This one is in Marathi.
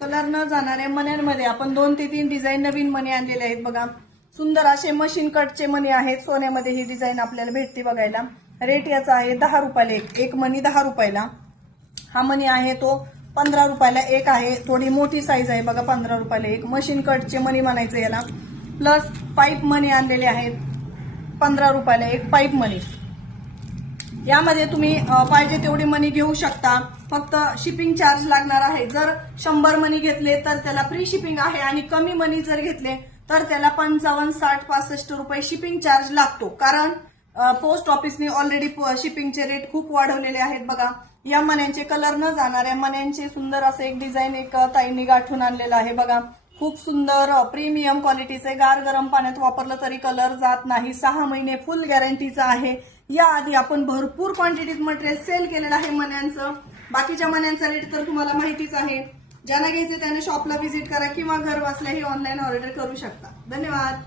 कलर न जाणाऱ्या मण्यांमध्ये आपण 2 ते 3 डिझाईन नवीन मणी आणलेले आहेत बघा. सुंदर असे मशीन कटचे मणी आहेत. सोन्यामध्ये ही डिझाईन आपल्याला भेटते बघायला. रेट याचा आहे 10 रुपयाला एक मणी 10 रुपयाला. हा मणी आहे तो 15 रुपयाला एक आहे. थोडी मोठी साईज आहे बघा. 15 रुपयाला एक. मशीन कटचे मणी म्हणायचं याला. प्लस पाईप मणी आणलेले आहेत 15 रुपयाला एक पाईप मणी. यामध्ये तुम्ही पाहिजे तेवढे मनी घेऊ शकता. फक्त शिपिंग चार्ज लागणार आहे. जर 100 मनी घेतले तर त्याला फ्री शिपिंग आहे आणि कमी मनी जर घेतले तर त्याला 55, 60, 65 रुपये शिपिंग चार्ज लागतो. कारण पोस्ट ऑफिसने ऑलरेडी शिपिंगचे रेट खूप वाढवलेले आहेत बघा. या मण्यांचे कलर न जाणाऱ्या मण्यांचे सुंदर असं एक डिझाईन एक ताईंनी गाठून आणलेलं आहे बघा. खूप सुंदर प्रीमियम क्वालिटीचे. गार गरम पाण्यात वापरलं तरी कलर जात नाही. 6 महिने फुल गॅरंटीचा आहे. याआधी आपण भरपूर क्वांटिटीत मटेरियल सेल केलेलं आहे मण्यांचं. बाकीच्या मण्यांचा रेट तर तुम्हाला माहितीच आहे. ज्यांना घ्यायचे त्याने शॉपला व्हिजिट करा किंवा घर बसल्याही ऑनलाईन ऑर्डर करू शकता. धन्यवाद.